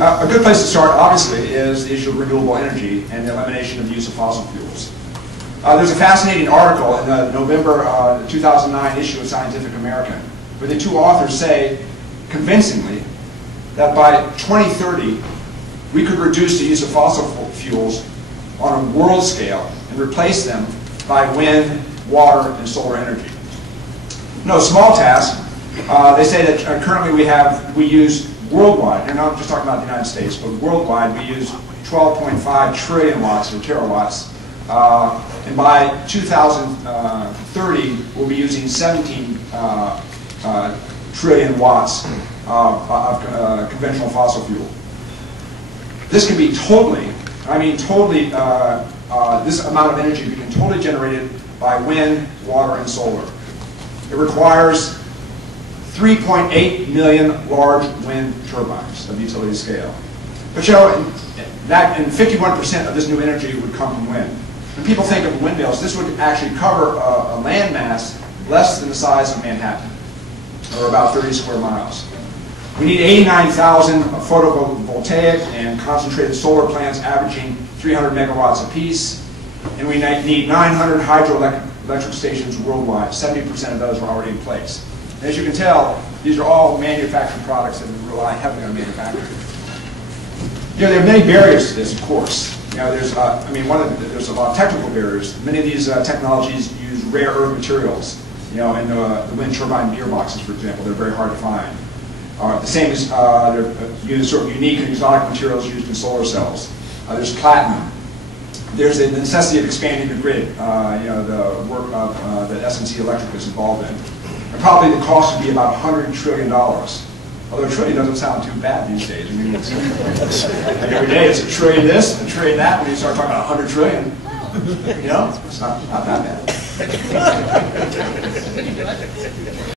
A good place to start, obviously, is the issue of renewable energy and the elimination of the use of fossil fuels. There's a fascinating article in the November 2009 issue of Scientific American, where the two authors say, convincingly, that by 2030, we could reduce the use of fossil fuels on a world scale and replace them by wind, water, and solar energy. No small task. They say that currently we use worldwide, and I'm not just talking about the United States, but worldwide we use 12.5 trillion watts or terawatts. And by 2030, we'll be using 17 trillion watts of conventional fossil fuel. This can be totally, this amount of energy can be totally generated by wind, water, and solar. It requires 3.8 million large wind turbines of utility scale. But you know, and 51% of this new energy would come from wind. When people think of windmills, this would actually cover a land mass less than the size of Manhattan, or about 30 square miles. We need 89,000 photovoltaic and concentrated solar plants averaging 300 megawatts apiece, and we need 900 hydroelectric stations worldwide. 70% of those are already in place. And as you can tell, these are all manufactured products that rely heavily on manufacturing. You know, there are many barriers to this, of course. You know, there's a lot of technical barriers. Many of these technologies use rare earth materials. You know, in the wind turbine gearboxes, for example, they're very hard to find. The same as they're sort of unique and exotic materials used in solar cells. There's platinum. There's the necessity of expanding the grid. You know, the work that SNC Electric is involved in. And probably the cost would be about $100 trillion. Although a trillion doesn't sound too bad these days. I mean, it's, like every day it's a trillion this, a trillion that. When you start talking about 100 trillion, you know, it's not that bad.